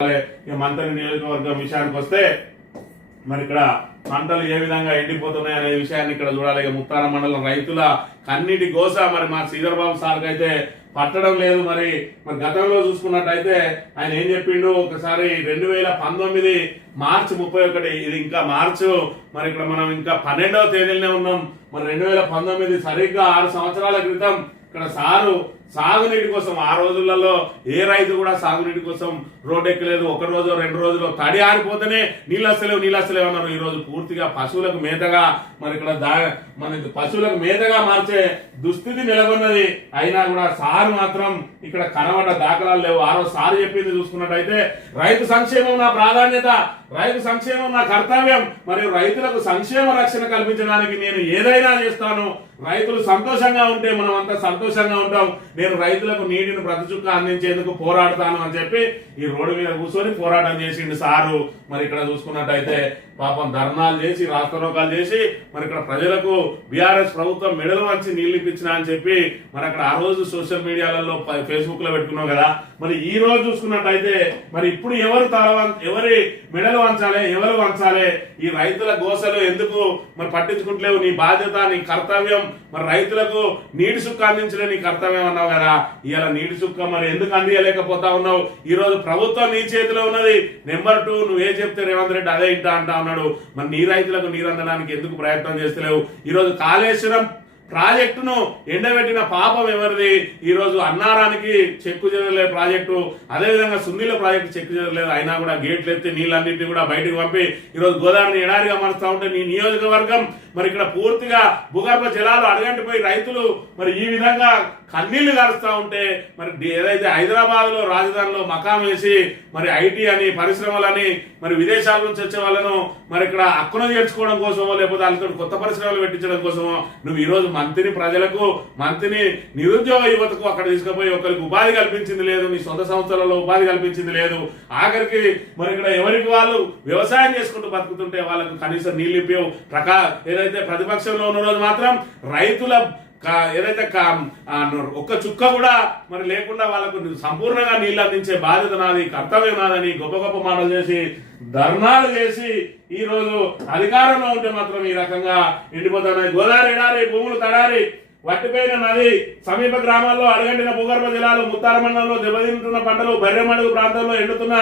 మంత్రి నియోజకవర్గం విషయానికి వస్తే మరి ఇక్కడ పంటలు ఏ విధంగా ఎండిపోతున్నాయి అనే విషయాన్ని ఇక్కడ చూడాలి. ముత్తారం మండలం రైతుల కన్నిటి గోస మరి మా శ్రీధర్బాబు సార్కి అయితే పట్టడం లేదు. మరి గతంలో చూసుకున్నట్టయితే ఆయన ఏం చెప్పిండు, ఒకసారి 2019 మార్చి 31, ఇది ఇంకా మార్చు, మరి ఇక్కడ మనం ఇంకా 12వ తేదీలోనే ఉన్నాం. మరి 2019 సరిగ్గా 6 సంవత్సరాల క్రితం ఇక్కడ సాగునీటి కోసం ఆ రోజులలో ఏ రైతు కూడా సాగునీటి కోసం రోడ్డు ఎక్కలేదు. ఒక రోజు 2 రోజులు తడి ఆరిపోతేనే నీళ్ళు వస్తలేవు అన్నారు. ఈ రోజు పూర్తిగా పశువులకు మేతగా మరి ఇక్కడ మన పశువులకు మేతగా మార్చే దుస్థితి నెలకొన్నది. అయినా కూడా సారు మాత్రం ఇక్కడ కనబడ్డ దాఖలాలు లేవు. ఆ రోజు సారు చెప్పింది చూసుకున్నట్టయితే రైతు సంక్షేమం నా ప్రాధాన్యత, రైతు సంక్షేమం నా కర్తవ్యం, మరియు రైతులకు సంక్షేమ రక్షణ కల్పించడానికి నేను ఏదైనా చేస్తాను. రైతులు సంతోషంగా ఉంటే మనం అంతా సంతోషంగా ఉంటాం. నేను రైతులకు నీటిని ప్రతి చుక్క అందించేందుకు పోరాడతాను అని చెప్పి ఈ రోడ్డు మీద కూర్చొని పోరాటం చేసిండు సారు. మరి ఇక్కడ చూసుకున్నట్టయితే పాపం ధర్నాలు చేసి రాస్తారోకాలు చేసి మరి ఇక్కడ ప్రజలకు బీఆర్ఎస్ ప్రభుత్వం మెడలు వంచి నీళ్లు ఇప్పించిన అని చెప్పి మరి అక్కడ ఆ రోజు సోషల్ మీడియాలలో ఫేస్బుక్ లో పెట్టుకున్నాం కదా. మరి ఈ రోజు చూసుకున్నట్టయితే మరి ఇప్పుడు ఎవరి మెడలు వంచాలి, ఎవరు వంచాలి? ఈ రైతుల గోసలు ఎందుకు మరి పట్టించుకుంటలేవు? నీ బాధ్యత, నీ కర్తవ్యం. మరి రైతులకు నీటి సుక్క అందించలే నీ కర్తవ్యం అన్నావు కదా. ఇవాళ నీటి సుక్క మరి ఎందుకు అందియలేకపోతా ఉన్నావు? ఈ రోజు ప్రభుత్వం నీ చేతిలో ఉన్నది. నెంబర్ 2, నువ్వే చెప్తే రేవంత్ రెడ్డి అదే ఇంటా అంటా ఉన్నాడు. మరి నీ రైతులకు నీరు అందడానికి ఎందుకు ప్రయత్నం చేస్తలేవు? ఈ రోజు కాళేశ్వరం ప్రాజెక్టును ఎండబెట్టిన పాపం ఎవరిది? ఈ రోజు అన్నారానికి చెక్కు చెదరలేదు ప్రాజెక్టు, అదేవిధంగా సున్నీల ప్రాజెక్టు చెక్కు చెదరలేదు. అయినా కూడా గేట్లు ఎత్తి నీళ్ళన్నింటినీ కూడా బయటకు పంపి ఈ రోజు గోదావరిని ఎడారిగా మారుస్తా ఉంటే నీ నియోజకవర్గం మరి ఇక్కడ పూర్తిగా భూగర్భ జలాలు అడగంటిపోయి రైతులు మరి ఈ విధంగా కన్నీళ్లు గారుస్తా ఉంటే మరి ఏదైతే హైదరాబాద్ లో రాజధానిలో మకాం వేసి మరి ఐటీ అని పరిశ్రమలని మరి విదేశాల నుంచి వచ్చే వాళ్ళను మరి ఇక్కడ హక్కున చేర్చుకోవడం కోసమో లేకపోతే వాళ్ళతో కొత్త పరిశ్రమలు పెట్టించడం కోసమో నువ్వు ఈ రోజు మంత్రిని నిరుద్యోగ యువతకు అక్కడ తీసుకుపోయి ఒకరికి ఉపాధి కల్పించింది లేదు, నీ సొంత సంస్థలలో ఉపాధి కల్పించింది లేదు. ఆఖరికి మరి ఇక్కడ ఎవరికి వాళ్ళు వ్యవసాయం చేసుకుంటూ బతుకుతుంటే వాళ్ళకు కనీసం నీళ్ళు ఇప్పేవు. ఏదైతే ప్రతిపక్షంలో ఉన్న రోజు మాత్రం రైతుల ఏదైతే ఒక్క చుక్క కూడా మరి లేకుండా వాళ్ళకు సంపూర్ణంగా నీళ్లు అందించే బాధ్యత నాది, కర్తవ్యం నాదని గొప్ప గొప్ప మాటలు చేసి ధర్నాలు చేసి ఈ రోజు అధికారంలో ఉంటే మాత్రం ఈ రకంగా ఎండిపోతున్నాయి. గోదావరి ఎడారి, భూములు తడారి, వట్టిపోయిన నది, సమీప గ్రామాల్లో అడగంటిన భూగర్భ జలాలు, ముత్తార మండలంలో దెబ్బతింటున్న పంటలు, బర్రెమడుగు ప్రాంతంలో ఎండుతున్న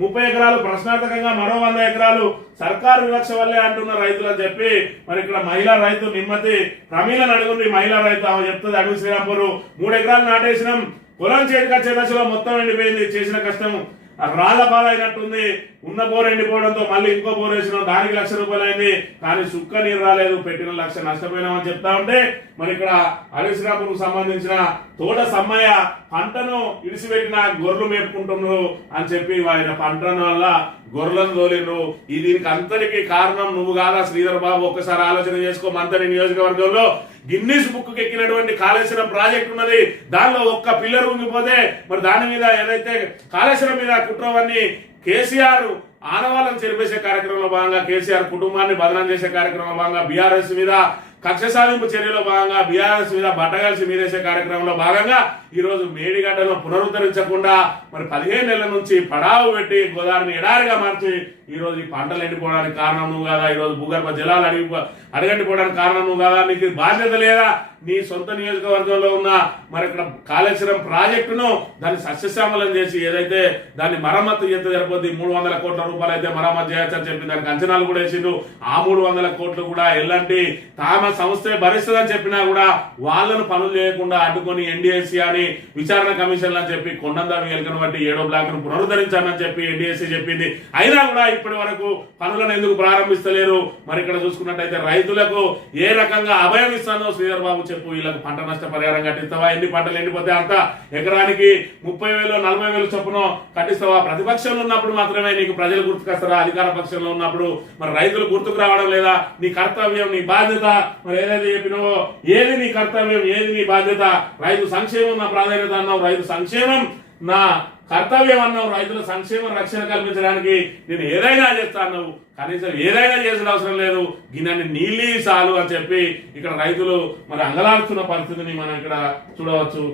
30 ఎకరాలు, ప్రశ్నార్థకంగా మరో 100 ఎకరాలు సర్కారు వివక్ష వల్లే అంటున్న రైతులు అని చెప్పి మరి ఇక్కడ మహిళా రైతు నిమ్మతి ప్రమీలను అడుగుంది. మహిళా రైతు ఆమె చెప్తుంది, అడుగు శ్రీరాంపూర్ 3 ఎకరాలు నాటేసినాం, పొలం చేతికొచ్చే దశలో మొత్తం ఎండిపోయింది, చేసిన కష్టం రాళ్ల పాలైనట్టుంది, ఉన్న బోర్ ఎండిపోవడంతో మళ్ళీ ఇంకో బోర్ వేసినాం, దానికి ₹1,00,000 అయింది, కానీ సుక్క నీరు రాలేదు, పెట్టిన 1,00,000 నష్టపోయినామని చెప్తా ఉంటే మరి ఇక్కడ అడవిశ్రాపురకు సంబంధించిన తోట సమ్మయ్య పంటను ఇడిసిపెట్టిన గొర్రెలు మేపుకుంటున్నారు అని చెప్పి ఆయన పంటను వల్ల గొర్రెలను తోలిండ్రు. దీనికి అంతటికి కారణం నువ్వు కాదా శ్రీధర్ బాబు? ఒక్కసారి ఆలోచన చేసుకో. మంత్రి నియోజకవర్గంలో గిన్నీస్ బుక్ ఎక్కినటువంటి కాళేశ్వరం ప్రాజెక్ట్ ఉన్నది. దానిలో ఒక్క పిల్లర్ ఉంగిపోతే మరి దాని మీద ఏదైతే కాళేశ్వరం మీద కుట్రవన్నీ కేసీఆర్ ఆనవాళ్ళను చెరిపేసే కార్యక్రమంలో భాగంగా, కేసీఆర్ కుటుంబాన్ని బదనం చేసే కార్యక్రమంలో భాగంగా, బీఆర్ఎస్ మీద కక్ష సాధింపు చర్యలో భాగంగా, బీఆర్ఎస్ మీద బట్టగలిసి మీదేసే కార్యక్రమంలో భాగంగా ఈ రోజు మేడిగడ్డను పునరుద్ధరించకుండా మరి 15 నెలల నుంచి పడావు పెట్టి గోదావరిని ఎడారిగా మార్చి ఈ రోజు ఈ పంటలు ఎండిపోవడానికి కారణం నువ్వు కదా. ఈ రోజు భూగర్భ జలాలు అడగంటిపోవడానికి కారణం నువ్వు కదా. నీకు బాధ్యత లేదా? నీ సొంత నియోజకవర్గంలో ఉన్న మరి ఇక్కడ కాళేశ్వరం ప్రాజెక్టును దాన్ని సస్యశ్యామలం చేసి ఏదైతే దాన్ని మరమ్మతు ఎంత సరిపోద్ది, 300 కోట్ల రూపాయలు అయితే మరమ్మతు చేయొచ్చని చెప్పి దానికి అంచనాలు కూడా వేసిండు. ఆ 300 కోట్లు కూడా ఎలాంటి తామ సంస్థే భరిస్తుందని చెప్పినా కూడా వాళ్ళను పనులు చేయకుండా అడ్డుకొని ఎన్డీఎస్సీ అని విచారణ కమిషన్ అని చెప్పి కొండందావి ఎలుకను బట్టి 7వ బ్లాక్ ను పునరుద్ధరించాలని చెప్పి ఎన్డీఎస్సీ చెప్పింది. అయినా కూడా ఇప్పటి వరకు పనులను ఎందుకు ప్రారంభిస్తలేరు? మరి ఇక్కడ చూసుకున్నట్టయితే రైతులకు ఏ రకంగా అభయం ఇస్తానో శ్రీధర్ బాబు చెప్పు. వీళ్ళకు పంట నష్ట పరిహారం కట్టిస్తావా? ఎన్ని పంటలు ఎండిపోతే అంత ఎకరానికి 30,000 40,000 చొప్పున కట్టిస్తావా? ప్రతిపక్షంలో ఉన్నప్పుడు మాత్రమే నీకు ప్రజలు గుర్తుకొస్తారా? అధికార పక్షంలో ఉన్నప్పుడు మరి రైతులు గుర్తుకు రావడం లేదా? నీ కర్తవ్యం, నీ బాధ్యత మరి ఏదైతే చెప్పినావో ఏది నీ కర్తవ్యం, ఏది నీ బాధ్యత? రైతు సంక్షేమం నా ప్రాధాన్యత అన్నావు, రైతు సంక్షేమం నా కర్తవ్యం అన్నావు, రైతుల సంక్షేమ రక్షణ కల్పించడానికి నేను ఏదైనా చేస్తా అన్నావు. కనీసం ఏదైనా చేసిన అవసరం లేదు, గిన్నెని నీళ్ళీ చాలు అని చెప్పి ఇక్కడ రైతులు మరి అంగలాడుతున్న పరిస్థితిని మనం ఇక్కడ చూడవచ్చు.